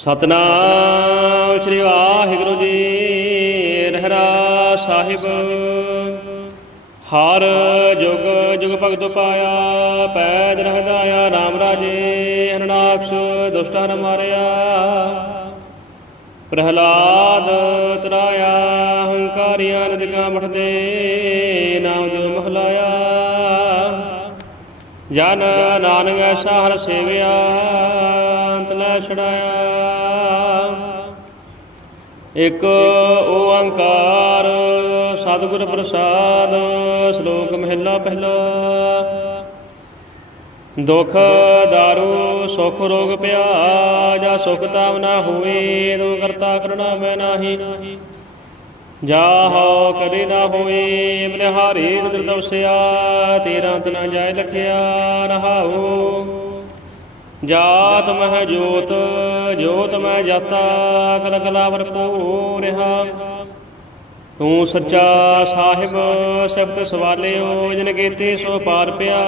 ਸਤਨਾਮ ਸ੍ਰੀ ਵਾਹਿਗੁਰੂ ਜੀ, ਰਹਿਰਾ ਸਾਹਿਬ। ਹਰ ਜੁਗ ਜੁਗ ਭਗਤ ਪਾਇਆ ਪੈਦ ਰਹਦਾਇਆ RAM ਰਾਜੇ ਹਰਨਾਕਸ਼ ਦੁਸ਼ਟਾਂ ਨ ਮਾਰਿਆ। ਪ੍ਰਹਲਾਦ ਤਰਾਇਆ, ਹੰਕਾਰੀਆਂ ਨਦਿਕਾਂ ਮਠਦੇ, ਨਾਮ ਜੋ ਮਹਲਾਇਆ। ਜਨ ਨਾਨਕ ਸਾਹਰ ਸੇਵਿਆ, ਅੰਤ ਛੜਾਇਆ ਇਕ ਓੰਕਾਰ, ਸਤਿਗੁਰ ਪ੍ਰਸਾਦ, ਸ਼ਲੋਕ ਮਹਿਲਾ ਪਹਿਲਾ। ਦੁਖ ਦਾਰੂ, ਸੁਖ ਰੋਗ ਪਿਆ ਜਾ ਸੁਖ ਤਾਵ ਨਾ ਹੋਏ ਤੋ ਕਰਤਾ ਕਰਣਾ ਮੈਂ ਨਾਹੀ। ਜਾ ਹੋ ਕਦੇ ਨਾ ਹੋਏ ਬਲਿਹਾਰੀ ਰੁਦਰ ਤੇਰਾ ਅੰਤ ਨਾ ਜਾਏ ਲਖਿਆ, ਰਹਾਉ। ਜਾਤ ਮਹਿ ਜੋਤ ਜੋਤ ਮੈਂ ਜਾਤਾ ਕਲ ਕਲਾ ਭਰਪੂਰ ਰਹਾ। ਤੂੰ ਸੱਚਾ ਸਾਹਿਬ ਸਬਤ ਸਵਾਲਿਓ, ਜਿਨ ਕੀਤੇ ਸੋ ਪਾਰ ਪਿਆ,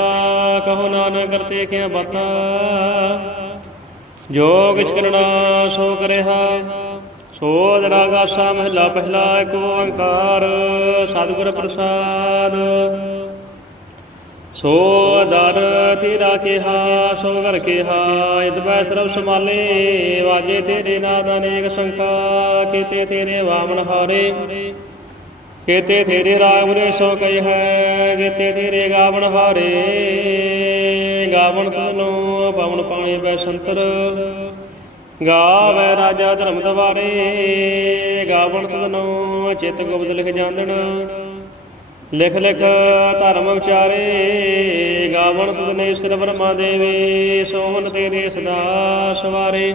ਕਹੋ ਨਾਨਕ ਕਰਤੇ ਕਿਆ ਬਾਤਾਂ। ਜੋ ਕਿਛ ਕਰਨਾ ਸੋ ਕਰਿਆ, ਸੋਧ ਰਾਗਾਸਾ ਮਹਿਲਾ ਪਹਿਲਾ, ਏਕ ਓੰਕਾਰ ਸਤਿਗੁਰ ਪ੍ਰਸਾਦ। ਸੋ ਦਰ ਤੇਰਾ ਕਿਹਾ ਸੋ ਘਰ ਕਿਹਾ ਇਤਬੈ ਸਰਬ ਸਮਾਲੇ ਵਾਜੇ ਤੇਰੇ ਨਾਦ ਅਨੇਕ ਸੰਖਾ, ਕੀਤੇ ਤੇਰੇ ਵਾਮਨ ਹਾਰੇ। ਕੀਤੇ ਤੇਰੇ ਰਾਗ ਬਰੇ ਸੋ ਕਈ ਹੈ, ਕੀਤੇ ਤੇਰੇ ਗਾਵਨ ਹਾਰੇ। ਗਾਵਨ ਤਨੋ ਪਵਨ ਪਾਣੀ ਬੈ ਸੰਤਰ, ਗਾਵੇ ਰਾਜਾ ਧਰਮ ਦਵਾਰੇ। ਗਾਵਣ ਤਨੋ ਚਿਤ ਗੁਪਤ ਲਿਖ ਜਾਂਦਣ। ਲਿਖ ਲਿਖ ਧਰਮ ਵਿਚਾਰੇ, ਗਾਵਣ ਤਦਨੇ ਸਿਰ ਬਰਮਾ ਦੇਵੇ ਸੋਹਣ ਤੇਰੇ ਸਦਾ ਸਵਾਰੇ।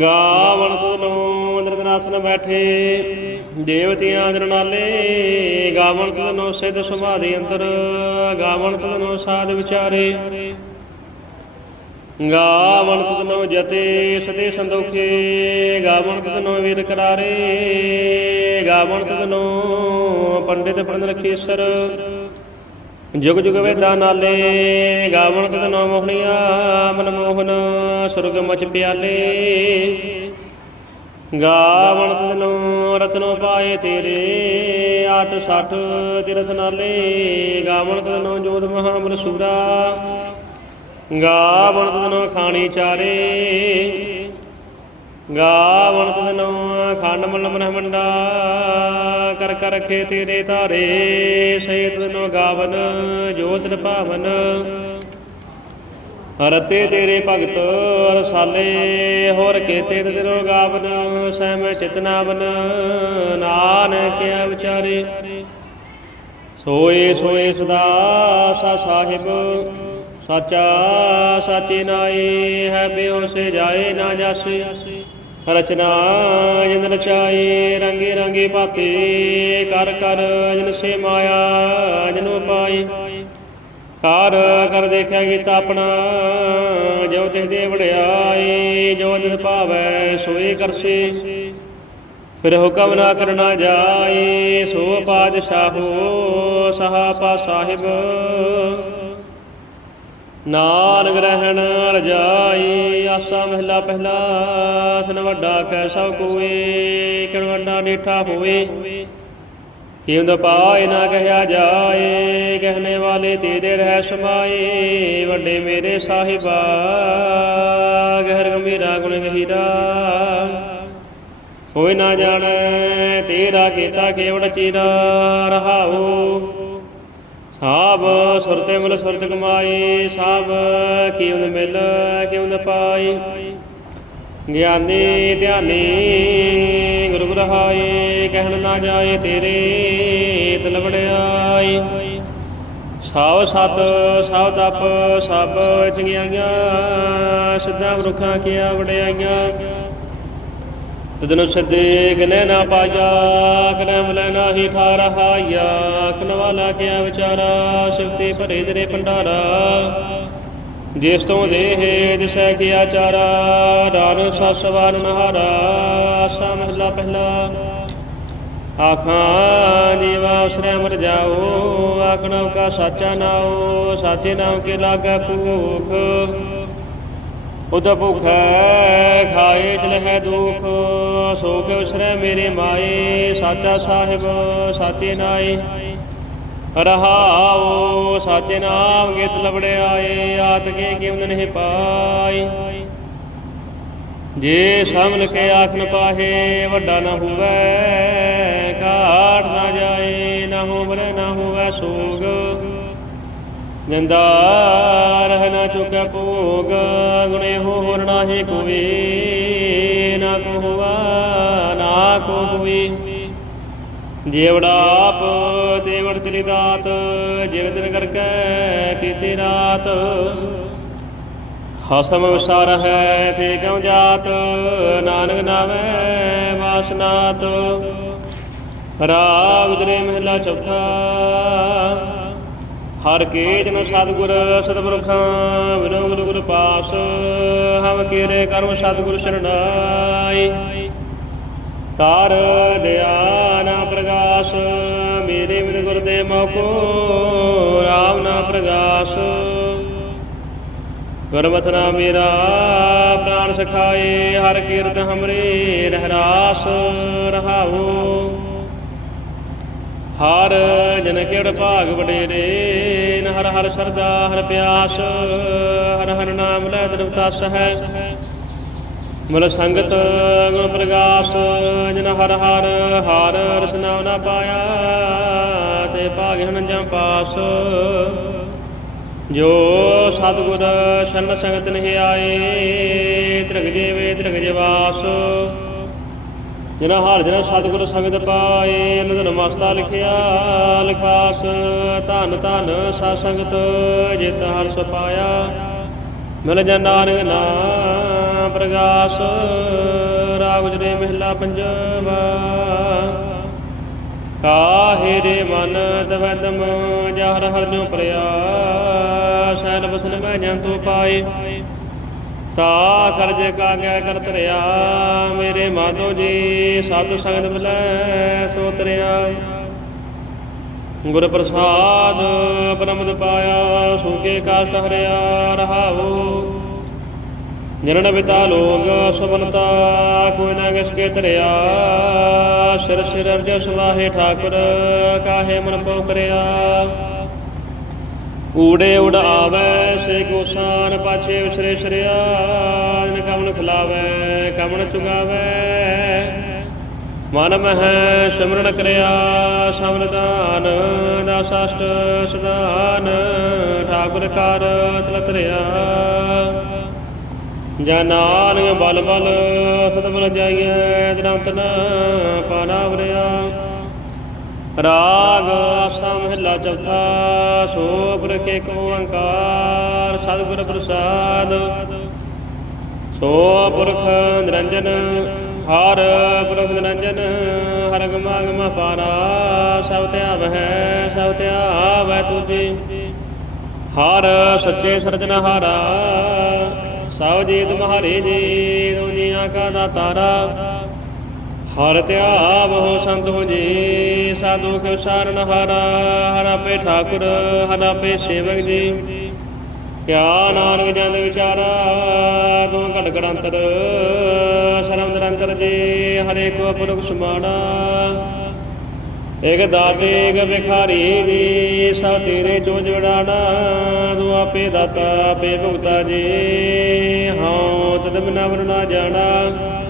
ਗਾਵਣ ਤਦਨੋ ਨਿਰਦਨਾਸਨ ਬੈਠੇ, ਦੇਵਤਿਆਂ ਜਰਨਾਲੇ ਗਾਵਣ ਤਦਨੋ ਸਿੱਧ ਦੇ ਅੰਦਰ, ਗਾਵਣ ਤਦਨੋ ਸਾਧ ਵਿਚਾਰੇ। ਗਾਵਣ ਤਦਨੋ ਜਤੇ ਸਦੇ ਸੰਦੋਖੇ। ਗਾਵਣ ਤਦਨੋ ਵੀਰ ਕਰਾਰੇ। ਗਾਵਣ ਤਦਨੋ ਪੰਡਿਤ ਪੰਡ ਰਖੇਸਰ ਜੁਗ ਜੁਗ ਵੇਦਾਂ ਨਾਲੇ। ਗਾਵਣ ਤਦਨੋ ਮੋਹਣੀਆਂ, ਮਨ ਮੋਹਨ, ਸੁਰਗ ਮਚ ਪਿਆਲੇ। ਗਾਵਣ ਤਦਨੋ ਰਤਨੋ ਪਾਏ ਤੇਰੇ। ਆਟ ਸੱਠ ਤਿਰਥ ਨਾਲੇ। ਗਾਵਣ ਤਦਨੋ ਜੋਤ ਮਹਾਬਲ ਸੂਰਾ। ਗਾਵਣ ਤਦਨੋ ਖਾਣੀ ਚਾਰੇ। ਗਾਵਣ ਤਦਨੋ ਖੰਡ ਮਲ ਮਨ ਮੰਡਾ। ਕਰ ਕਰ ਰਖੇ ਤੇਰੇ ਧਾਰੇ। ਸੇਤ ਤਦਨੋ ਗਾਵਨ, ਜੋਤ ਭਾਵਨ। ਰਤੇ ਤੇਰੇ ਭਗਤ, ਰਸਾਲੇ। ਹੋਰ ਕੇਤੇ ਤੇਰੋ ਗਾਵਨ ਸਹਿ ਚਿਤਨਾਵਨ ਨਾਨਕ ਵਿਚਾਰੇ। ਸੋਏ ਸੋਏ ਸਦਾ ਸਾ ਸਾਹਿਬ। ਸਾਚਾ ਸਾਚੀ ਨਾਈ ਹੈ, ਬਿਉ ਸੇ ਜਾਏ ਨਾ ਜਾਸੇ। ਰਚਨਾ ਜਿਨ ਰਚਾਈ ਰੰਗੇ ਰੰਗੇ ਭਾਤੇ ਕਰ ਕਰ ਜਿਨ ਸੇ ਮਾਇਆ ਜਨੋ ਪਾਈ ਕਰ ਕਰ ਦੇਖਿਆ ਕੀਤਾ ਆਪਣਾ ਜੋ ਤਿਸ ਦੇ ਵਡਿਆਈ ਜੋ ਤਿਸ ਭਾਵੈ ਸੋਈ ਕਰਸ਼ੀ। ਫਿਰ ਹੁਕਮ ਨਾ ਕਰਨਾ ਜਾਏ ਸੋ ਪਾਤਸ਼ਾਹੋ ਸਹਾਪਾ ਸਾਹਿਬ। ਨਾਨ ਗ੍ਰਹਿਣ ਰਜਾਈ, ਆਸਾ ਮਹਿਲਾ ਪਹਿਲਾ, ਸਨ ਵੱਡਾ ਕੈ ਸਭ ਕੋਏ, ਕਿਣ ਵੱਡਾ ਡੇਠਾ ਹੋਵੇ ਕਿਉਂਦ ਪਾਏ ਨਾ ਕਹਿਆ ਜਾਏ ਕਹਿਣੇ ਵਾਲੇ ਤੇਰੇ ਰਹਿ ਸਮਾਏ, ਵੱਡੇ ਮੇਰੇ ਸਾਹਿਬਾ, ਗਹਿਰ ਗੰਭੀਰਾ ਗੁਣ ਗਹੀਰਾ। ਕੋਈ ਨਾ ਜਾਣੈ ਤੇਰਾ ਕੀਤਾ ਕੇਵੜ ਚੀਰਾ ਰਹਾਉ ਸਾਬ ਸੁਰਤੇ ਮਿਲ ਸੁਰਤ ਕਮਾਈ, ਸਾਬ ਕੀਵਨ ਮਿਲ ਕੀਵਨ ਪਾਈ। ਗਿਆਨੀ ਧਿਆਨੀ ਗੁਰੂ ਗ੍ਰਹਾਏ ਕਹਿਣ ਨਾ ਜਾਏ ਤੇਰੇ ਤਲ ਵੜਿਆਈ ਸਤ ਸਭ ਤਪ ਸਭ ਚੰਗਿਆਈਆਂ, ਸਿੱਧਾ ਮਰੁਖਾਂ ਕੀਆ ਵੜਿਆਈਆਂ ਤਦਨ ਸਦੇ ਗਨੇ ਨਾ ਪਾਇਆ ਕਨੇ ਮਲੇ ਨਾਹੀ ਠਾ ਰਹਾਇਆ ਕਿਆ ਵਿਚਾਰਾ ਸਿਵਤੇ ਭਰੇ ਤੇਰੇ ਭੰਡਾਰਾ। ਜਿਸ ਤੋਂ ਦੇਹ ਦਿਸੈ ਕੀਆ ਚਾਰਾ ਦਾਨ ਸਸਵਾਨ ਨਹਾਰਾ ਆਸਾ ਮਹਿਲਾ ਪਹਿਲਾ। ਆਖਾਂ, ਜੀਵਾ ਉਸਰੇ ਮਰ ਜਾਓ, ਆਖਣੋ ਕਾ ਸਾਚਾ ਨਾਉ, ਸਾਚੇ ਨਾਮ ਕੇ ਲਾਗਾ ਭੂਖ। ਉਦ ਭੁਖ ਖਾਏ ਲਗੇ ਦੁਖ, ਸੋ ਕੇ ਉਸਰੇ ਮੇਰੇ ਮਾਏ, ਸਾਚਾ ਸਾਹਿਬ, ਸਾਚੇ ਨਾਏ। ਰਹਾਉ, ਸਾਚੇ ਨਾਮ ਗੀਤ ਲਬੜੇ ਆਏ ਆਤ ਕੇ ਕਿਵਨ ਨਹੀਂ ਪਾਈ ਜੇ ਸਮਲ ਕੇ ਆਖ ਨ ਪਾਹੇ, ਵੱਡਾ ਨਾ ਹੋਵੇ ਕਾਟ ਨਾ ਜਾਏ, ਨਾ ਹੋਵਰੇ ਨਾ ਹੋਵੇ ਸੋਗ ਨਿੰਦਾ ਰਹਿ ਨਾ ਚੁਕੈ ਭੋਗ, ਗੁਣੇ ਹੋਰ ਨਾਹੀ ਕੋਈ ਨਾ ਕੋ ਹੋਵਾ, ਨਾ ਕੋ ਹੋਈ ਜੀਵੜਾ ਆਪ, ਤੇਵੜ ਤੇਰੀ ਦਾਤ ਜਿਵ ਦਿਨ ਕਰਕੇ ਕੀਤੀ ਰਾਤ। ਹਸਮ ਵਿਸਾਰ ਹੈ ਤੇ ਕਿਉ ਜਾਤ, ਨਾਨਕ ਨਾਮੈ ਵਾਸਨਾਤ ਰਾਗ ਉਜਰੇ ਮਹਿਲਾ ਚੌਥਾ ਹਰ ਕੇ ਜਨ ਸਤਿਗੁਰ ਸਤਿਪੁਰਖਾਂ ਬਿਨੋ ਗੁਰੂ ਗੁਰ ਪਾਸ ਹਮ ਕੀਰੇ ਕਰਮ ਸਤਿਗੁਰ ਸ਼ਰਣਾਈ ਤਾਰ ਦਿਆ ਨਾ ਪ੍ਰਗਾਸ, ਮੇਰੇ ਮਿਲ ਗੁਰ ਦੇ ਮੋਕੋ ਰਾਮ ਨਾ ਪ੍ਰਗਾਸ। ਗੁਰਮਤਿ ਨਾ ਮੇਰਾ ਪ੍ਰਾਨ ਸਖਾਏ, ਹਰ ਕੀਰਤ ਹਮਰੇ ਰਹਿਰਾਸ, ਰਹਾਉ ਹਰ ਜਨ ਕਿੜ ਭਾਗ ਵਡੇਰੇ, ਨ ਹਰ ਹਰ ਸਰਦਾ ਹਰ ਪਿਆਸ, ਹਰ ਹਰ ਨਾਮ ਲੈ ਦਰਵਤਾਸ ਹੈ। ਮਲ ਸੰਗਤ ਗੁਣ ਪ੍ਰਗਾਸ, ਜਨ ਹਰ ਹਰ ਹਰ ਰਸਨਾ ਨਾ ਪਾਇਆ, ਤੇ ਭਾਗ ਹਨ ਜਾਂ ਪਾਸ। ਜੋ ਸਤਿਗੁਰ ਸ਼ਰਨ ਸੰਗਤ ਨਹੀਂ ਆਏ, ਤ੍ਰਿਗ ਜੀਵੇ ਤ੍ਰਿਗ ਜਿਵਾਸ। ਜਿਨ ਹਰ ਜਨ ਸਤਿਗੁਰ ਸੰਗਤ ਪਾਏ ਨਦਰ ਮਸਤਾ ਲਿਖਿਆ, ਲਿਖਾਸ, ਧਨ ਧਨ ਸਤ ਸੰਗਤ ਜਿਤ ਹਰ ਸੁਪਾਇਆ ਮਿਲ ਜਨ ਨਾਨਕ ਨਾਮ ਪ੍ਰਗਾਸ, ਰਾਗ ਜਰੇ ਮਹਿਲਾ ਪੰਜਵਾ। ਕਾਹੇ ਰੇ ਮਨ ਦਵਦਮ ਜਹਰ ਹਰ ਜੋ ਪ੍ਰਿਆ ਸੈਲ ਬਸਨ ਮੈਂ ਜੰਤੂ ਪਾਏ। ਤਾ ਕਰਜ ਕਾਗਿਆ ਕਰ ਤਰਿਆ ਮੇਰੇ ਮਾਧੋ ਜੀ, ਸਤ ਸੰਗਤ ਮਿਲੈ, ਸੋ ਤਰਿਆ। ਗੁਰ ਪ੍ਰਸਾਦ ਪਰਮਦ ਪਾਇਆ, ਸੂਕੇ ਕਾਸ਼ਟ ਹਰਿਆ ਰਹਾਉ ਜਨਨ ਬਿਤਾ ਲੋਗ ਸੁਬਨਤਾ ਕੋਈ ਨਾ ਕਿਸ ਕੇ ਤਰਿਆ ਸਿਰ ਸਿਰ ਅਰਜ ਸੁਵਾਹੇ ਠਾਕੁਰ, ਕਾਹੇ ਮਨ ਪਉ ਕਰਿਆ। ਊੜੇ ਉਡ ਆਵੈ ਸੇ ਗੋਸਾਨ ਪਾਛੇ ਵਿਸਰੇ ਸਰਿਆ ਜਨ ਕਮਨ ਖਿਲਾਵੈ ਕਮਨ ਚੁਗਾਵੈ। ਮਨ ਮਹਿ ਸਿਮਰਨ ਕਰਿਆ ਸਮਰਦਾਨ ਦਾਸਾਸ਼ਟ ਸਦਾਨ, ਠਾਕੁਰ ਕਰ ਤਲਤ ਰਿਆ। ਜਨਾਨ ਬਲ ਬਲ ਸਤਬਲ ਜਾਈਐ ਦਰੰਤ ਨ ਪਾਣਾ ਵਰਿਆ। ਰਾਗ ਆਸਾ ਮਹਿਲਾ ਚੌਥਾ ਸੋ ਪੁਰਖ ਏਕ ਓੰਕਾਰ ਸਤਿਗੁਰ ਪ੍ਰਸਾਦ। ਸੋ ਪੁਰਖ ਨਿਰੰਜਨ, ਹਰ ਪੁਰਖ ਨਿਰੰਜਨ, ਹਰ ਗਮਾ ਗਮ ਪਾਰਾ ਸਭ ਧਿਆਵ ਹੈ ਸਭ ਧਿਆਵੈ ਤੁਜੀ ਹਰ ਸੱਚੇ ਸਰਜਨਹਾਰਾ ਸਭ ਜੀ ਤੁਮਹਾਰੇ ਜੀ ਦੁਨੀਆ ਕਾ ਦਾਤਾਰਾ। ਹਰ ਧਿਆਵ ਹੋ ਸੰਤ ਹੋ ਜੀ, ਸਾਧੂ ਕੇ ਸਾਰਨ ਹਾਰਾ, ਹਰਾ ਪੇ ਠਾਕੁਰ, ਹਰਾ ਪੇ ਸੇਵਕ ਜੀ। ਕਿਆ ਨਾਨਕ ਜਨ ਵਿਚਾਰਾ, ਤੂੰ ਘਟ ਘਟ ਅੰਤਰ, ਸ਼ਰਮ ਨਿਰੰਤਰ ਜੀ, ਹਰੇ ਕੋ ਪੁਰਖ ਸੁਮਾਣਾ। ਇਕ ਦਾਤੇ, ਇਕ ਵਿਖਾਰੀ ਦੀ ਸਭ ਤੇਰੇ ਚੋਂ ਜੜਾਣਾ, ਤੂੰ ਆਪੇ ਦਾਤਾ, ਆਪੇ ਭੁਗਤਾ ਜੀ। ਹਉ ਤਦ ਬਿਨਾ ਵਰ ਨਾ ਜਾਣਾ।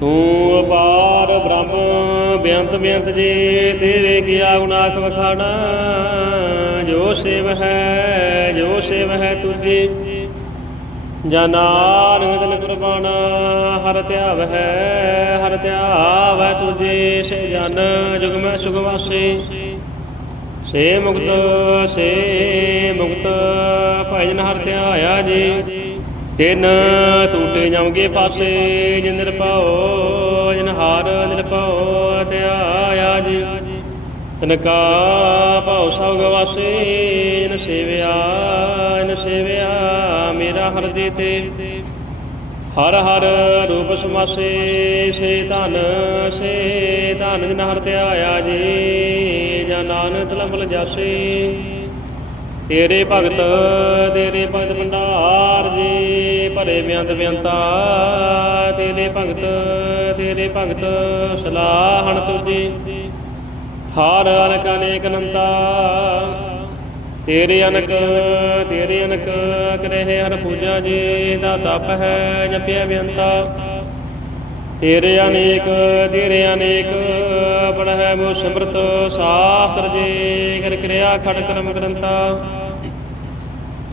ਤੂੰ ਅਪਾਰ ਬ੍ਰਹਮ ਬੇਅੰਤ ਬੇਅੰਤ ਜੀ, ਤੇਰੇ ਕੀਆ ਗੁਨਾਖ ਵਖਾਣਾ? ਜੋ ਸੇਵ ਹੈ, ਜੋ ਸੇਵ ਹੈ ਤੁਝੀ। ਜਨਾਨਕ ਦਿਨ ਕੁਰਬਾਨਾ ਹਰ ਧਿਆਵ ਹੈ, ਹਰ ਧਿਆਵ ਹੈ ਤੁਝੇ। ਸੇ ਜਨ ਜੁਗ ਮੈਂ ਸੁਖ ਵਾਸੇ। ਸੇ ਮੁਕਤ ਸੇ ਮੁਕਤ, ਭਜਨ ਹਰ ਧਿਆਇਆ ਜੀ। ਤਿਨ ਟੂਟੇ ਜਾਉਂਗੇ ਪਾਸੇ, ਜਿਨ ਨਿਰਭਉ, ਜਿਨ ਹਾਰ ਨਿਰਭਉ ਧਿਆਇਆ ਜੀ। ਤਨ ਕਾ ਭਉ ਸਭ ਗਵਾਸੇ ਜਿਨ ਸੇਵਿਆ ਜਿਨ ਸੇਵਿਆ ਮੇਰਾ ਹਰਦੇ ਤੇ। ਹਰ ਹਰ ਰੂਪ ਸਮਾਸੇ, ਸੇ ਧਨ ਸੇ ਧਨ ਜਿਨ ਹਰ ਧਿਆਇਆ ਜੀ, ਜਾਂ ਨਾਨਕ ਲੰਬਲ ਜਾਸੇ। ਤੇਰੇ ਭਗਤ ਤੇਰੇ ਭਗਤ ਭੰਡਾਰ ਭਰੇ ਬਿਆੰਤ ਬਿਆੰਤਾ, ਤੇਰੇ ਭਗਤ ਤੇਰੇ ਭਗਤ, ਸਲਾਹਣ ਤੁਜੀ ਹਰ ਅਨਕ ਅਨੇਕ ਅਨੰਤਾ, ਤੇਰੇ ਅਨਕ ਤੇਰੇ ਅਨਕ ਕਰਹਿ ਹਰ ਪੂਜਾ ਜੀ ਦਾ ਤਪ ਹੈ ਜਪਿਆ ਬਿਅੰਤਾ ਤੇਰੇ ਅਨੇਕ ਤੇਰੇ ਅਨੇਕ ਪੜਹਿ ਮੋ ਸਿਮਰਤ, ਸਾਸਰ ਜੀ, ਕਰ ਕਿਰਿਆ ਖੜ ਕਰਮ ਗ੍ਰੰਥਾ।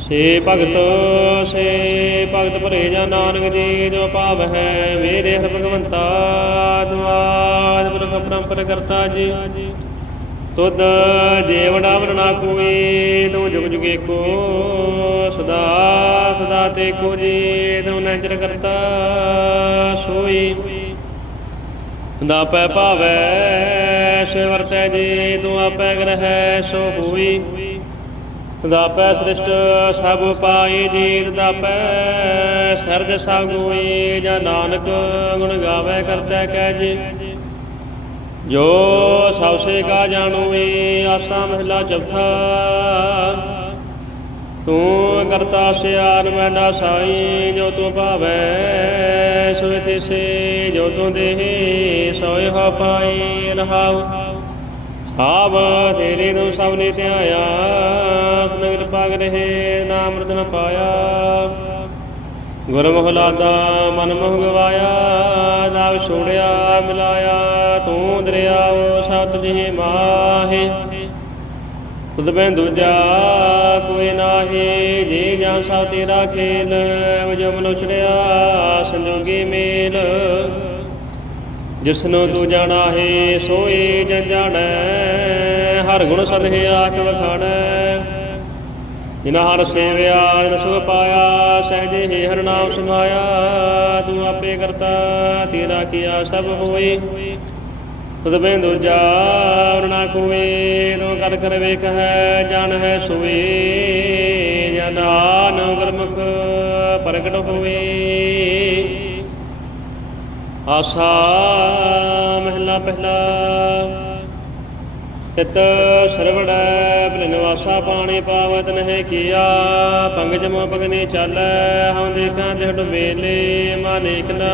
ਸੇ ਭਗਤ ਸੇ ਭਗਤ ਭਰੇ ਜਾ ਨਾਨਕ ਜੀ, ਜੋ ਭਾਵ ਹੈ ਮੇਰੇ ਹਰ ਭਗਵੰਤਾ ਦੁਆਦ ਪੁਰਖ ਪਰੰਪਰ ਕਰਤਾ ਜੀ। ਤੁਧ ਜੀਵੜਾ ਵਰਣਾ ਕੋਈ ਤੂੰ ਜੁਗ ਜੁਗੇ ਕੋ ਸਦਾ ਸਦਾ ਤੇ ਕੋ ਜੀ, ਤੂੰ ਨਹਿਚਰ ਕਰਤਾ ਸੋਈ। ਦਾ ਪੈ ਭਾਵੈ, ਸੇ ਵਰਤੈ ਜੀ, ਤੂੰ ਆਪੈ ਗ੍ਰਹਿ ਸੋ ਹੋਈ। ਦਾਪੈ ਸ੍ਰਿਸ਼ਟ ਸਭ ਪਾਈ ਜੀਤ ਦਾਪੈ, ਸਰਜ ਸਭ ਗੋਈ ਜਾਂ ਨਾਨਕ ਗੁਣ ਗਾਵੇ ਕਰਤਾ ਕਹਿ ਜੀ। ਜੋ ਸਭ ਸੇ ਕਾ ਜਾਣੂਈ, ਆਸਾ ਮਹਿਲਾ ਚੌਥਾ। ਤੂੰ ਕਰਤਾ ਸਿਆਨ ਮੈਂਡਾ ਸਾਈ, ਜੋ ਤੂੰ ਭਾਵੈ, ਸੋਇ ਥਿਸੇ, ਜੋ ਤੂੰ ਦੇਹੀ, ਸੋਇ ਹੋ ਪਾਈ ਰਹਾਉ। ਸਾਬ ਤੇਰੇ ਨੂੰ ਸਭ ਨੇ ਧਿਆਇਆ ਸਨ ਕਿਰਪਾ ਕਰੇ ਨਾਮ ਰਤਨ ਪਾਇਆ। ਗੁਰ ਮਹਲਾਦਾ ਮਨ ਮੋਹ ਗਵਾਇਆ, ਨਾਮ ਛੋੜਿਆ, ਮਿਲਾਇਆ, ਤੂੰ ਦਰਿਆਓ ਸਭ ਤੁਝੇ ਮਾਹੇ। ਤੁਧ ਮੈਂ ਦੂਜਾ ਕੋਈ ਨਾਹੀ, ਜੇ ਜਾਂ ਸਭ ਤੇਰਾ ਖੇਲ ਜੋ ਮਨੁ ਛੜਿਆ, ਸੰਜੋਗੀ ਮੇਲ। ਜਿਸਨੂੰ ਤੂੰ ਜਾਣਾ ਹੈ ਸੋਈ ਜਨ ਜਾਣੈ, ਹਰ ਗੁਣ ਸਦਹਿ ਆਖ ਵਖਾਣੈ। ਜਿਨਾ ਹਰ ਸੇਵਿਆ ਜਿਨ ਸੁਖ ਪਾਇਆ, ਸਹਜੇ ਹੀ ਹਰ ਨਾਮ ਸਮਾਇਆ। ਤੂੰ ਆਪੇ ਕਰਤਾ, ਤੇਰਾ ਕੀਆ ਸਭ ਹੋਈ ਤਦ ਮੈਂ ਦੂਜਾ ਵਰਨਾ ਕੋਏ ਤੂੰ ਕਰ ਕਰ ਵੇਖ ਹੈ ਜਨ ਹੈ ਸੋਈ ਜਨਾਨ ਗੁਰਮੁਖ ਪ੍ਰਗਟ ਹੋਵੇ ਆਸਾ ਮਹਿਲਾ ਪਹਿਲਾ। ਤਿਤ ਸਰਵੜੈ ਭਲ ਪਾਣੀ ਪਾਵਤ ਨਹਿ ਕੀਆ। ਪੰਗਜ ਮੋ ਪਗਨੇ ਚਾਲੈ, ਹਉ ਦੇਖਾਂ ਦਿਹੜ ਵੇਲੇ ਮਾਨੇ ਕਲਾ।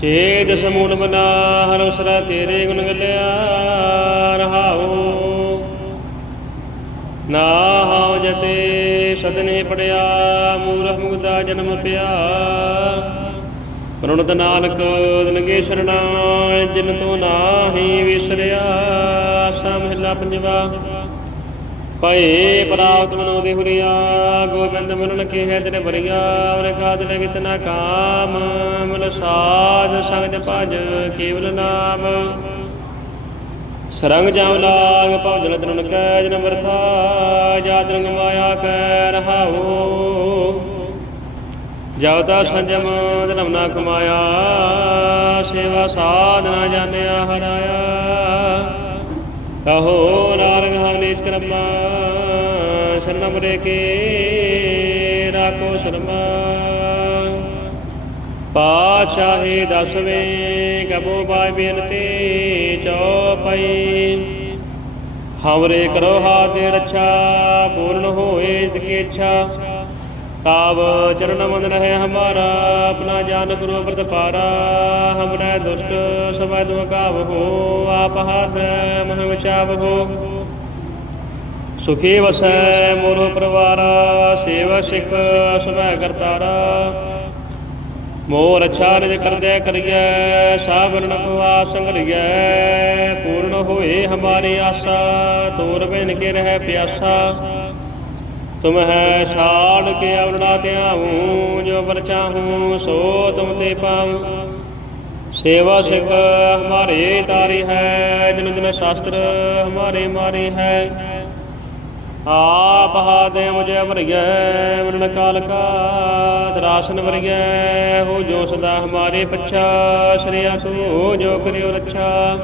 ਛੇਦ ਸਮੂਲ ਬਨਾ ਹਰ ਉਸਰਾ ਤੇਰੇ ਗੁਣ ਗਲਿਆ ਰਹਾਉ। ਨਾ ਹਉ ਜਤੇ ਸਦਨੇ ਪੜਿਆ, ਮੂਰਖ ਮੁਗਦਾ ਜਨਮ ਪਿਆ। ਪ੍ਰਣਤ ਨਾਨਕ ਦਨਗੇ ਸ਼ਰਣਾ ਜਿਨ ਤੂੰ ਨਾਹੀ ਵਿਸਰਿਆ ਆਸਾ ਪੰਜਵਾ। ਭਏ ਪ੍ਰਾਪਤ ਮਨੋ ਦੇ ਹੁਰੀਆ, ਗੋਬਿੰਦ ਮਿਲਣ ਕੇ ਤੇਰੇ ਬਰੀਆ ਔਰ ਕਾਦ ਲੈ ਕਿਤਨਾ ਕਾਮ ਮਿਲ ਸਾਧ ਸੰਗਤ ਭਜ ਕੇਵਲ ਨਾਮ। ਸਰੰਗ ਜਾਮ ਲਾਗ ਭਵਜਨ ਤਰਨ ਕੈ ਜਨ ਵਰਥਾ, ਜਾਤ ਰੰਗ ਮਾਇਆ ਕੈ, ਰਹਾਉ ਜਵਤਾ ਸੰਜਮ ਧਰਮ ਨਾ ਕਮਾਇਆ, ਸੇਵਾ ਸਾਧਨਾ ਜਾਣਿਆ ਹਰਾਇਆ। ਕਹੋ ਨਾਰਗ ਹਮ ਨੀਚ ਕਰਮਾ, ਸ਼ਰਨਮ ਰੇ ਕੇ ਰਾਖੋ ਸ਼ਰਮਾ। ਪਾਤਸ਼ਾਹੀ ਦਸਵੇਂ ਕਬੋ ਪਾਇ ਬੇਨਤੀ ਚੌਪਈ। ਹਮਰੇ ਕਰੋ ਹਾਥ ਦੇ ਰੱਛਾ, ਪੂਰਨ ਹੋਏ ਜਿਤਕੀ ਇੱਛਾ ਤਾਵ ਚਰਨ ਮਨ ਰਹੇ ਹਮਾਰਾ, ਆਪਣਾ ਜਾਨ ਗੁਰੂ ਅੰਮ੍ਰਿਤ ਪਾਰਾ। ਹਮਰੇ ਦੁਸ਼ਟ ਸਭੈ ਦੁਕਾਵ ਹੋ, ਆਪ ਹੱਥ ਮਹ ਵਿਚਾਵ ਸੁਖੀ ਵਸੈ ਮੋਰ ਪਰਵਾਰਾ, ਸੇਵਾ ਸਿਖ ਸਭੈ ਕਰਤਾਰਾ। ਮੋਰ ਅੱਛਾ ਰਿਜ ਕਰਦਿਆ ਕਰੀਐ ਸਾਬਰਨ ਕੋ ਆਸੰਗਲੀਐ ਪੂਰਨ ਹੋਏ ਹਮਾਰੀ ਆਸਾ, ਤੋਰ ਬਿਨ ਕੇ ਰਹਿ ਪਿਆਸਾ। ਤੁਮ ਹੈ ਛਾੜ ਕੇ ਅਵਰਣਾ ਧਿਆਉ ਜੋ ਪਰ ਚਾਹੂੰ ਸੋ ਤੁਮ ਤੇ ਪਾਉ। ਸੇਵਾ ਸਿਖ ਹਮਾਰੇ ਤਾਰੀ ਹੈ, ਜਨ ਜਨ ਸ਼ਾਸਤਰ ਹਮਾਰੇ ਮਾਰੀ ਹੈ। ਆਪ ਹਾਦੇ ਮੁਝੇ ਵਰਗੈ ਮਰਨ ਕਾਲ ਕਾ ਦਰਾਸਨ ਵਰਗੈ, ਹੋ ਜੋ ਸਦਾ ਹਮਾਰੇ ਪੱਛਾ, ਸ਼੍ਰਿਆ ਤੂੰ ਜੋ ਕਰਿਓ ਰੱਛਾ।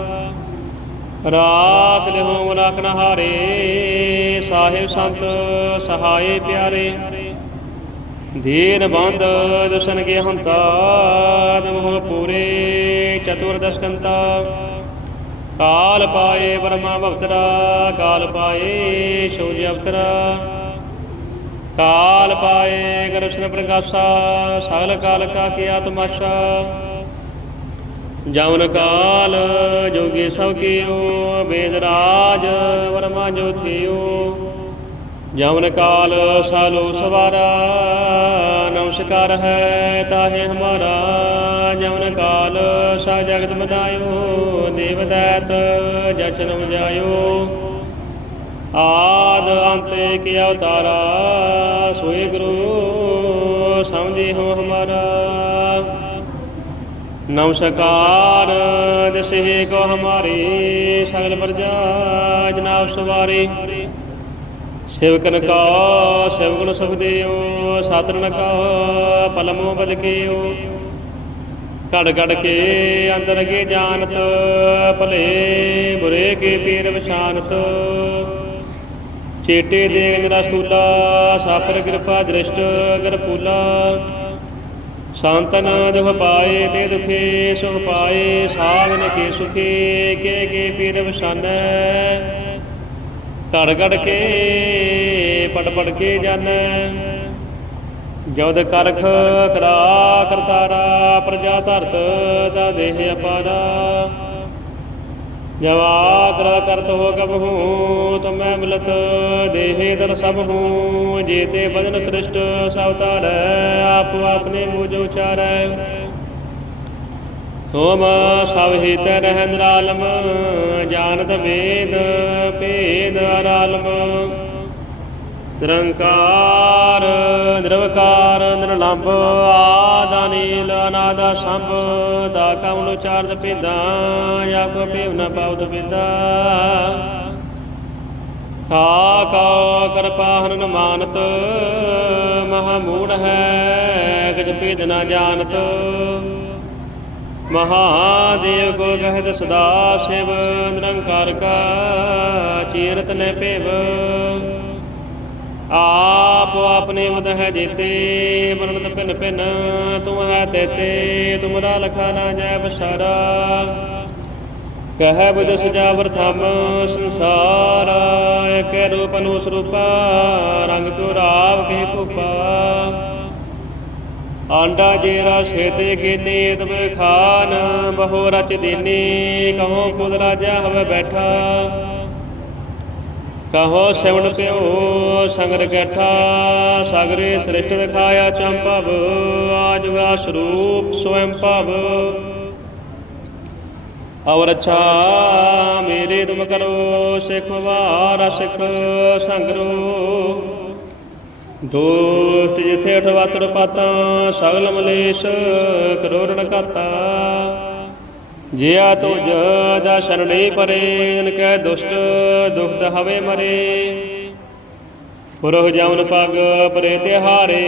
ਰਾਖ ਲਿਓ ਰਾਖਣ ਹਾਰੇ, ਸਾਹਿਬ ਸੰਤ ਸਹਾਏ ਪਿਆਰੇ। ਧੀਰ ਬੰਦ ਦਸਨ ਕੇ ਹੰਤਾ ਦਮੋਹ ਪੂਰੇ ਚਤੁਰ ਦਸਕੰਤਾ ਕਾਲ ਪਾਏ ਬਰਮਾ ਭਵਤਰਾ ਕਾਲ ਪਾਏ ਸੋਜ ਅਵਤਰਾ। ਕਾਲ ਪਾਏ ਕ੍ਰਿਸ਼ਨ ਪ੍ਰਕਾਸ਼ਾ, ਸਗਲ ਕਾਲ ਕਾ ਕੀਆ ਤਮਾਸ਼ਾ ਜਮਨ ਕਾਲ ਜੋਗੀ ਸਭ ਕੀਓ ਵੇਦ ਰਾਜ ਵਰਮਾ ਜੋ ਥਿਓ। ਜਮਨ ਕਾਲ ਸਾਲੋ ਸਵਾਰਾ, ਨਮਸਕਾਰ ਹੈ ਤਾਹੇ ਹਮਾਰਾ। ਜਮਨ ਕਾਲ ਸਾ ਜਗਤ ਬਦਾਇਓ ਦੇਵ ਦੈਤ ਜਚਨ ਵਜਾਇਓ ਆਦ ਅੰਤ ਕੀ ਅਵਤਾਰਾ, ਸੋਏ ਗੁਰੂ ਸਮਝੇ ਹੋ ਹਮਾਰਾ। ਨਮਸਕਾਰ। ਦਸੇ ਕੋ ਹਮਾਰੇ ਸਗਲ ਪ੍ਰਜਾ ਜਨਾਬ ਸਵਾਰੇ। ਸੇਵਕਨ ਕਾ ਸੇਵਗੁਣ ਸੁਖ ਦਿਓ ਕਾ, ਪਲਮੋ ਬਦਕਿਓ ਘੜ ਘੜ ਕੇ ਅੰਦਰ ਕੇ ਜਾਣਤ, ਭਲੇ ਬੁਰੇ ਕੇ ਪੀਰ ਵਿਸ਼ਾਨਤ ਚੇਟੇ ਦੇ ਨਿਰਾ ਸੂਲਾ ਸਾਪਰ ਕਿਰਪਾ ਦ੍ਰਿਸ਼ਟ, ਗਰਪੂਲਾ। ਸੰਤਨ ਦੁਖ ਪਾਏ ਤੇ ਦੁਖੇ ਸੁਖ ਪਾਏ, ਸਾਧਨ ਕੇ ਸੁਖੇ, ਕੇ ਕੇ ਪੀਰ ਵਿਸ਼ਾਨੈ ਘੜ ਘੜ ਕੇ ਪੜ ਪੜ ਕੇ ਜਾਣੈ ਜਦ ਕਰਖ ਕਰਾ ਕਰਤਾਰਾ, ਪ੍ਰਜਾ ਧਰਤ ਦਾ ਦੇਹ ਅਪਾਰਾ। ਜਵਾ ਕਰ ਕਰਤ ਹੋ ਕਬ ਹੂੰ, ਤੁਮੈ ਮਿਲਤ ਦੇਹੇ ਦਰ ਸਭ ਹੂੰ, ਜੀਤੇ ਬਦਨ ਸ੍ਰਿਸ਼ਟ ਸਭ ਤਾਰੈ ਆਪ ਆਪਨੇ ਮੂਝ ਉਚਾਰੈ ਸੋਮ ਸਭ ਹਿਤ ਰਹਿ ਨਿਰਾਲਮ ਜਾਣਤ ਵੇਦ ਭੇਦ ਅਰਾਲਮ। ਨਿਰੰਕਾਰ, ਨਿਰਵਕਾਰ, ਨਿਰਲੰਭ ਆਦਾਨੀਲ ਅਨਾਦਾ ਸੰਭ ਦਾ ਕਮਲ ਉਚਾਰਤ ਪਿੰਦਾ ਜਾ ਕੋ ਪੀਵ ਨ ਪਾਉਦ ਪਿੰਦਾ। ਕਾ ਕਾ ਕਿਰਪਾ ਹਰਨ ਮਾਨਤ, ਮਹਾ ਮੂੜ ਹੈ ਕਿਛ ਭੇਦ ਨ ਜਾਣਤ। ਮਹਾਦੇਵ ਕੋ ਕਹਿਤ ਸਦਾ ਸਿਵ, ਨਿਰੰਕਾਰ ਕਾ ਚੀਰਤ ਨ ਭੇਵ। ਆਪ ਆਪਣੇ ਮਤ ਹੈ ਜੇਤੇ ਬਰਨਤ ਭਿੰਨ ਪਿਨ ਤੂੰ ਹੈ ਤੇਤੇ ਤੁਮਰਾ ਲਖਾ ਨਾ ਜੈ ਬਸਾਰਾ ਕਹੈ ਬੁਧ ਸਜਾਵਰ ਥਮ ਸੰਸਾਰ ਏਕੈ ਰੂਪ ਅਨੁਸ ਰੂਪਾ, ਰੰਗ ਕੋ ਰਾਵ ਕੇ ਭੂਪਾ। ਆਂਡਾ ਜੇਰਾ ਛੇਤੇ ਕੀਨੀ ਤੁਮ ਖਾਨ, ਬਹੁ ਰਚ ਦੀਨੀ, ਕਹੋ ਖੁਦ ਰਾਜਾ ਹਵੇ ਬੈਠਾ। ਕਹੋ ਸਿਵਣ ਪਿਓ ਸੰਗਰ ਕੈਠਾ, ਸਗਰੇ ਸ੍ਰਿਸ਼ਟ ਦਿਖਾਇਆ ਚੰਪਵ ਆਜੁਗਾ ਸਰੂਪ ਸਵੈੰ ਭਵ। ਔਰ ਅੱਛਾ ਮੇਰੇ ਤੁਮ ਕਰੋ, ਸਿੱਖ ਵਾਰ ਸਿੱਖ ਸੰਗਰੋ। ਦੋਸਤ ਜਿਥੇ ਅਠਵਤਰ ਪਾਤਾਂ, ਸਗਲ ਮਲੇਸ਼ ਕਰੋੜਨ ਘਾਤਾ। ਜਿਆ ਤੁਜ ਦਾ ਸ਼ਰਣੇ ਪਰੇ, ਜਨ ਕੈ ਦੁਸ਼ਟ ਦੁਖਤ ਹਵੇ ਮਰੇ। ਪੁਰਹ ਜਮਨ ਪਗ ਪਰੇ ਤਿਹਾਰੇ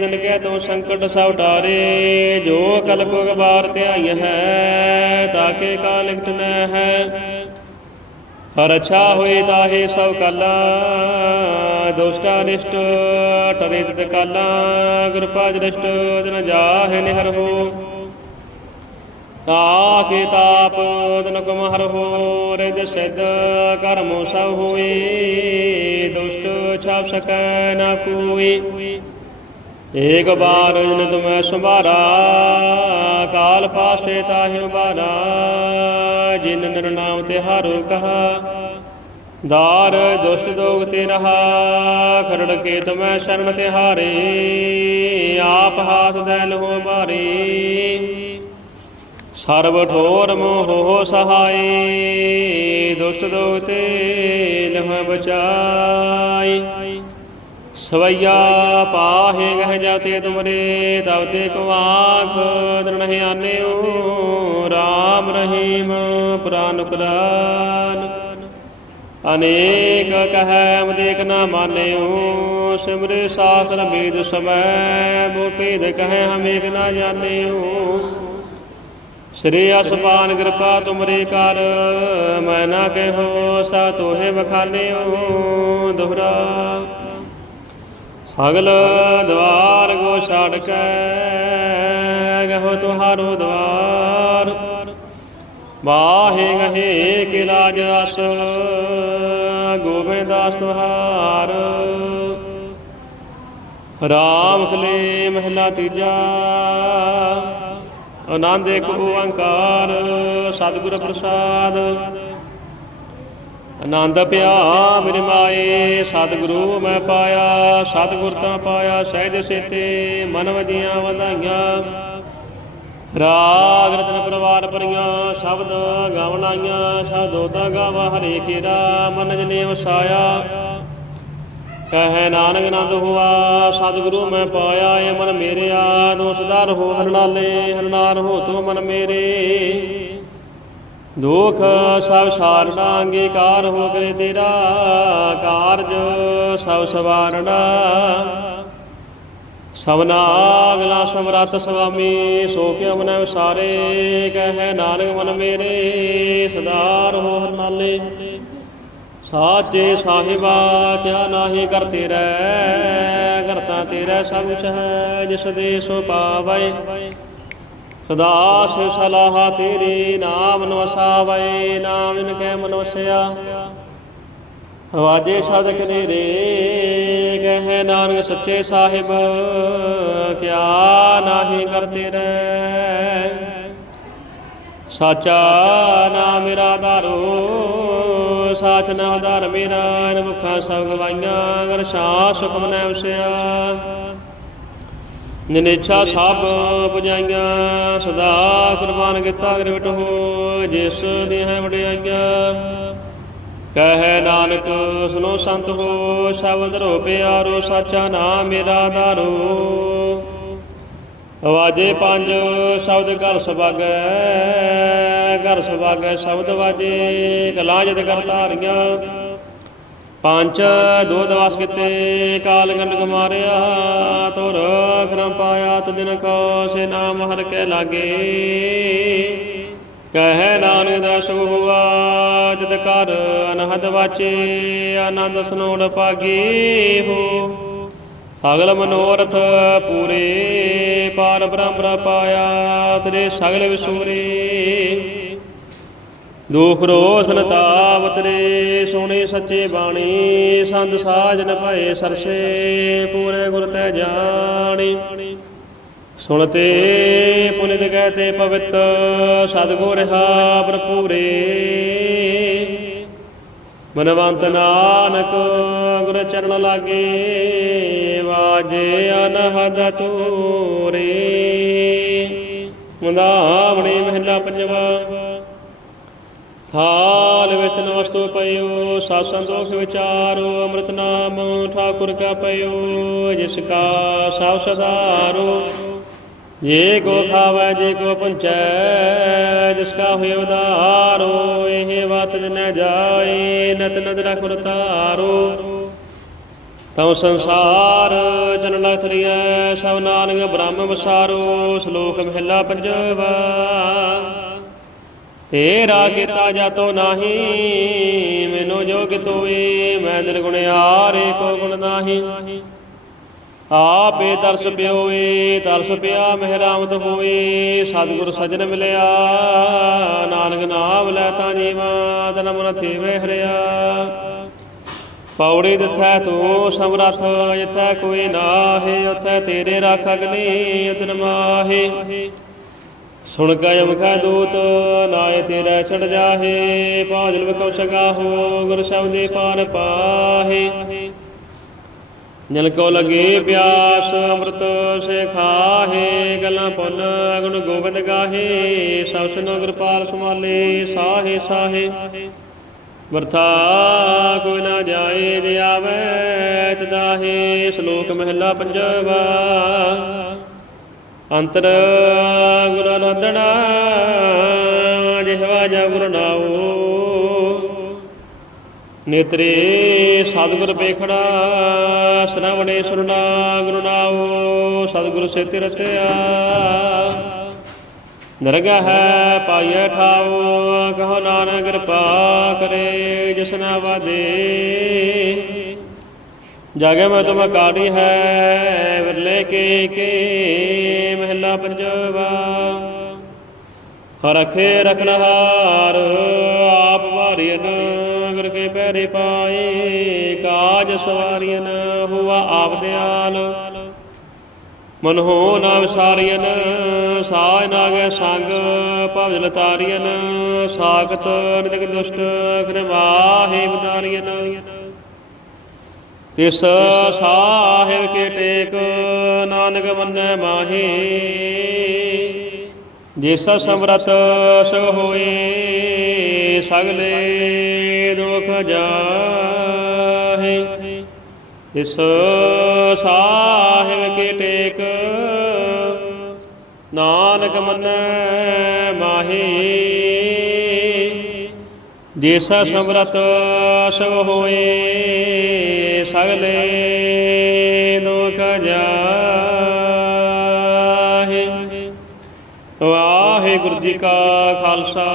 ਜਨ ਕੈ ਤੋ ਸੰਕਟ ਸਭ ਟਾਰੇ ਜੋ ਕਲ ਕੋ ਗਵਾਰ ਧਿਆਈ ਹੈ ਤਾਕੇ ਕਾ ਲਿਖਟ ਨ ਹੈ। ਹਰ ਅੱਛਾ ਹੋਏ ਤਾਹੇ ਸਭ ਕਾਲਾ, ਦੁਸ਼ਟਾ ਨਿਸ਼ਟ ਟਰੇ ਤਿਤ ਕਾਲਾ। ਕਿਰਪਾ ਦ੍ਰਿਸ਼ਟ ਜਨ ਜਾਹੇ ਨਿਹਰ ਹੋ। ਤਾਕੇ ਤਾਪ, ਤਨ ਕਮ ਹਰ ਹੋ ਰਿਦ ਸਿਧ ਕਰਮ ਸਭ ਹੋਏ, ਦੁਸ਼ਟ ਛਾਪ ਸਕੈ ਨਾ ਕੋਈ। ਏਕ ਬਾਰ ਜਨ ਤੁਮੈ ਸੰਭਾਰਾ, ਕਾਲ ਪਾਸੇ ਤਾਹਿ ਉਬਾਰਾ ਜਿਨ ਨਿਰਨਾਮ ਤੇ ਹਾਰੋ ਕਹਾ। ਦਾਰ ਦੁਸ਼ਟ ਦੋਗ ਤੇ ਰਹਾ, ਖਰੜ ਕੇ ਤੁਮੈ ਸ਼ਰਨ ਤੇ ਹਾਰੇ, ਆਪ ਹਾਥ ਦੇ ਹੋ ਮਾਰੇ ਸਰਬ ਠੋਰ ਮੋਹ ਸਹਾਈ, ਦੁਸ਼ਟ ਦੋਗ ਲਹ ਬਚਾਈ। ਸਵਈਆ ਪਾਹੇ ਗਹਿ ਜਾਤੇ ਤੁਮਰੇ ਤਬ ਤੇ ਕੁਆਖ ਦਰਣਹਿ ਆਨਿਓ ਰਾਮ ਰਹੀਮ ਪੁਰਾਨ ਕੁਰਾਨ ਅਨੇਕ ਕਹੈ ਮਦੇਕ ਨਾ ਮਾਨਿਓ, ਸਿਮਰੇ ਸ਼ਾਸਨ ਵੇਦ ਸਮੈ ਮੋ ਭੇਦ ਕਹੈ ਹਮੇਕ ਨਾ ਜਾਣਿਓ। ਸ੍ਰੀ ਅਸਪਾਨ ਕਿਰਪਾ ਤੁਮਰੇ ਕਰ, ਮੈਂ ਨਾ ਕਹਿਓ ਸਾ ਤੋਹੇ ਬਖਾਨਿਓ ਦੁਹਰਾ। ਸਗਲ ਦਵਾਰ ਗੋ ਛਾੜ ਕੇ ਗਹੋ ਤੁਹਾਰੋ ਦਵਾਰ। ਬਾਹੇ ਗਹੇ ਕੇ ਲਾਜ ਅਸ ਗੋਬਿੰਦਾਸ ਤੁਹਾਰ। ਰਾਮ ਕਲੇ ਮਹਿਲਾ ਤੀਜਾ ਆਨੰਦ ਇੱਕ ਓੰਕਾਰ ਸਤਿਗੁਰ ਪ੍ਰਸਾਦ। ਆਨੰਦ ਪਿਆ ਮੇਰੇ ਮਾਏ, ਸਤਿਗੁਰੂ ਮੈਂ ਪਾਇਆ, ਸਤਿਗੁਰ ਤਾਂ ਪਾਇਆ, ਸਹਿਜ ਸੇਤੇ ਮਨ ਵਜੀਆਂ ਵਧਾਈਆਂ। ਰਾਗ ਰਤਨ ਪਰਵਾਰ ਪਰੀਆਂ ਸ਼ਬਦ ਗਾਵਣਾਈਆਂ ਸ਼ਬਦੋ ਤਾਂ ਗਾਵਾ ਹਰੇ ਖੇਰਾ ਮਨ ਜਨੇ ਵਸਾਇਆ ਕਹੈ ਨਾਨਕ ਆਨੰਦ ਹੁਆ, ਸਤਿਗੁਰੂ ਮੈਂ ਪਾਇਆ ਏ ਮਨ ਮੇਰਿਆ ਤੂੰ ਸਦਾ ਰਹੋ ਹਰਨਾਲੇ ਹਰਨਾਲ ਹੋ ਤੂੰ ਮਨ ਮੇਰੇ। ਦੁਖ ਸਭ ਸਾਰਣਾ ਅੰਗੀਕਾਰ ਹੋ ਕਰੇ ਤੇਰਾ, ਕਾਰਜ ਸਭ ਸਵਾਰਣਾ ਸਭਨਾ ਅਗਲਾ ਸਮਰੱਥ ਸੁਆਮੀ ਸੋ ਕੇ ਮਨ ਵਿਸਾਰੇ, ਕਹੈ ਨਾਨਕ ਮਨ ਮੇਰੇ, ਸਦਾ ਰਹੋ ਹਰਨਾਲੇ ਸਾਚੇ ਸਾਹਿਬਾ ਚਾ ਨਾਹੀ ਕਰ ਤੇਰਾ ਕਰਤਾ ਤੇਰੇ ਸਭ ਕੁਛ ਹੈ ਜਿਸ ਦੇ ਸੋ ਪਾਵੈ। ਸਦਾ ਸਿਵ ਸਲਾਹਾ ਤੇਰੀ ਨਾਮ ਨੋ ਨਾਮ ਇਨ ਕੈ ਮਨ ਵਸਿਆ। ਵਾਜੇ ਸ਼ਬਦ ਕਨੇਰੇ ਕਹੈ ਨਾਨਕ ਸੱਚੇ ਸਾਹਿਬ, ਕਿਆ ਨਾਹੀ ਕਰ ਤੇਰਾ। ਸਾਚਾ ਨਾਮ ਮੇਰਾ ਧਾਰੋ ਸਾਚ ਨਾਮ ਧਾਰ ਮੇਰਾ ਇਨ ਸਭ ਗਵਾਈਆਂ, ਅਗਰ ਸ਼ਾ ਸੁਖ ਮਨੈ ਵਸਿਆ ਨਿਨੇਛਾ ਸਭ 부ਝਾਈਆਂ ਸਦਾ ਕੁਰਬਾਨ ਕੀਤਾ ਗਿਰਵਟ ਹੋ, ਜਿਸ ਦੇ ਹੈ ਵਡਿਆਈਆਂ ਕਹੈ ਨਾਨਕ ਸੁਨੋ ਸੰਤ ਹੋ ਸ਼ਬਦ ਰੋ ਪਿਆਰੋ, ਸਾਚਾ ਨਾਮ ਮੇਰਾ ਧਾਰੋ। ਵਾਜੇ ਪੰਜ ਸ਼ਬਦ ਘਰ ਸੁਭਾਗੈ ਘਰ ਸੁਭਾਗੈ ਸ਼ਬਦ ਵਾਜੇ, ਕਲਾ ਜਦ ਕਰ ਧਾਰੀਆਂ। ਪੰਜ ਦੋ ਦਵਾਸ ਕਿਤੇ, ਕਾਲ ਗੰਡ ਮਾਰਿਆ ਤੁਰ ਕਰਮ ਪਾਇਆ ਤਦਿਨ ਕੋ ਸੇ ਨਾਮ ਹਰ ਕੇ ਲਾਗੇ। ਕਹੈ ਨਾਨਕ ਦਾ ਸੁਖ ਹੁਆ, ਜਦ ਕਰ ਅਨਹਦ ਵਾਚੇ, ਆਨੰਦ ਸਨੋੜ ਪਾਗੀ ਹੋ। ਸਗਲ ਮਨੋਰਥ ਪੂਰੇ ਪਾਰ ਬ੍ਰਹਮ ਪਾਇਆ, ਤੇਰੇ ਸਗਲ ਵਿਸੂਰੇ ਦੁਖ ਰੋਸਨ ਤਾਪ ਤੇਰੇ, ਸੋਹਣੇ ਸੱਚੇ ਬਾਣੀ, ਸੰਤ ਸਾਜਨ ਭਏ ਸਰਸੇ, ਪੂਰੇ ਗੁਰ ਤੈ ਜਾਣੀ। ਸੁਣਤੇ ਪੁਨਿਤ ਕਹਤੇ ਪਵਿੱਤ, ਸਤਗੁਰ ਰਹਾ ਭਰਪੂਰੇ। ਮਨਵੰਤ ਨਾਨਕ ਗੁਰ ਚਰਨ ਲਾਗੇ, ਵਾਜੇ ਅਨਹਦ ਤੂਰੇ ਮੁੰਦਾਵਣੀ ਮਹਿਲਾ ਪੰਜਵਾ, ਥਾਲ ਵਿਸ਼ਨ ਵਸਤੂ ਪਇਓ ਸਤ ਸੰਤੋਖ ਵਿਚਾਰੋ, ਅੰਮ੍ਰਿਤ ਨਾਮ ਠਾਕੁਰ ਕਾ ਪਇਓ ਜਿਸ ਕਾ ਸਭ ਸਦਾਰੋ। ਜੇ ਕੋ ਖਾਵੈ ਜੇ ਕੋ ਪੁੰਚੈ, ਜਿਸ ਕਾ ਹੋਇ ਉਦਾਰੋ ਇਹ ਬਾਤ ਜਨੈ ਜਾਏ, ਨਤ ਨਦ ਰਖ ਤਾਰੋ ਤਉ ਸੰਸਾਰ ਜਨ ਲਥਰੀਐ ਸਭ ਨਾਨਕ ਬ੍ਰਹਮ ਵਸਾਰੋ, ਸ਼ਲੋਕ ਮਹਿਲਾ ਪੰਜਵਾ। ਤੇਰਾ ਕੀਤਾ ਜਾਤੋ ਨਾਹੀ, ਮੈਨੂੰ ਜੋਗ ਤੋਏ, ਮੈਂ ਨਿਰਗੁਣ ਆਰੇ ਕੋ ਗੁਣ ਨਾਹੀ। ਆਪੇ ਦਰਸ ਪਿਓਏ ਤਰਸ ਪਿਆ ਮਹਿਰਾਮਤ ਹੋਏ ਸਤਿਗੁਰ ਸਜਣ ਮਿਲਿਆ। ਨਾਨਕ ਨਾਮ ਲੈ ਤਾਂ ਜੀਵਾ, ਤਨ ਮਨ ਥੇਵੇ ਹਰਿਆ। ਪੌੜੀ ਦਿੱਥੈ ਤੂੰ ਸਮਰਥ, ਜਿਥੈ ਕੋਈ ਨਾਹੀ, ਉਥੈ ਤੇਰੇ ਰੱਖ ਅਗਨੀ ਉਤਨ ਮਾਹੀ। ਸੁਣ ਕੈ ਅਮਖੈ ਦੂਤ ਨਾਏ ਤੇਰੇ ਛੜ ਜਾਹੇ ਪਾਜਲ ਵਿਕਉ ਸਗਾਹੋ ਗੁਰ ਸ਼ਬਦੇ ਪਾਰ ਪਾਹੇ। ਜਲ ਕੋ ਲਗੇ ਪਿਆਸ, ਅੰਮ੍ਰਿਤ ਸੇ ਖਾਹੇ ਪੁੰਨ ਅਗੁਣ ਗੋਬਿੰਦ ਗਾਹੇ, ਸਭ ਸੁਨੋ ਕਿਰਪਾਲ ਸੁਮਾਲੇ ਸਾਹੇ ਸਾਹੇ। ਵਰਥਾ ਕੋਈ ਨਾ ਜਾਏ, ਜੇ ਆਵੇ ਤਦਾਹੇ ਸ਼ਲੋਕ ਮਹਿਲਾ ਪੰਜਵਾ। ਅੰਤਰ ਗੁਰ ਨੰਦਣਾ ਜਿਹਵਾ ਜਾ ਗੁਰ ਨਾਉ ਨੇਤਰੇ ਸਤਿਗੁਰ ਪੇਖੜਾ ਸ਼ਰਵਣੇ ਸੁਰਨਾ ਗੁਰੂ ਨਾਉ, ਸਤਿਗੁਰ ਸੇਤੇ ਰਤਿਆ ਨਰਗਾ ਹੈ ਪਾਈਐ ਠਾਉ, ਕਹੋ ਨਾਨਕ ਕਿਰਪਾ ਕਰੇ ਜਿਸਨਾ ਵਾਦੇ ਜਾਗੇ ਮੈਂ ਤੁਮ ਕਾੜੀ ਹੈ, ਵਿਰਲੇ ਕੇ ਕੇ ਮਹਿਲਾ ਪੰਜਵਾ। ਰਖੇ ਰਖਨਹਾਰ ਆਪ ਵਾਰੀਨ ਗੁਰ ਪੈਰੇ ਪਾਏ, ਕਾਜ ਸਵਾਰੀਨ ਹੁਆ ਆਪ ਦਿਆਲ ਮਨਹੁ ਨਾ ਵਿਸਾਰੀਐਨ, ਸਾਜ ਨਾਗੈ ਸੰਗ ਭਵਜਲ ਤਾਰੀਐਨ ਸਾਖਤ ਨਿਤਿਕ ਦੁਸ਼ਟ ਖਨਵਾਹੇ ਬਦਾਰੀਐਨ। ਤਿਸ ਸਾਹਿਬ ਕੇ ਟੇਕ, ਨਾਨਕ ਮੰਨੈ ਮਾਹੀ। ਜਿਸ ਸਮਰਤ ਸਗ ਹੋਏ ਸਗਲੇ ਦੁਖ ਜਾਹੇ। ਇਸ ਸਾਹਿਬ ਕੀ ਟੇਕ। ਨਾਨਕ ਮੰਨੈ ਮਾਹੀ। ਜਿਸ ਸਮਰਤ ਸਗ ਹੋਏ, ਸਗਲੇ ਦੁਖ ਜਾਹੇ। ਵਾਹਿਗੁਰੂ ਜੀ ਕਾ ਖਾਲਸਾ।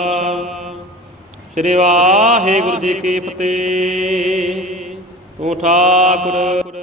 ਸ੍ਰੀ ਵਾਹਿਗੁਰੂ ਜੀ ਕੀ ਫਤਿਹ। ਤੂੰ ਠਾਕੁਰ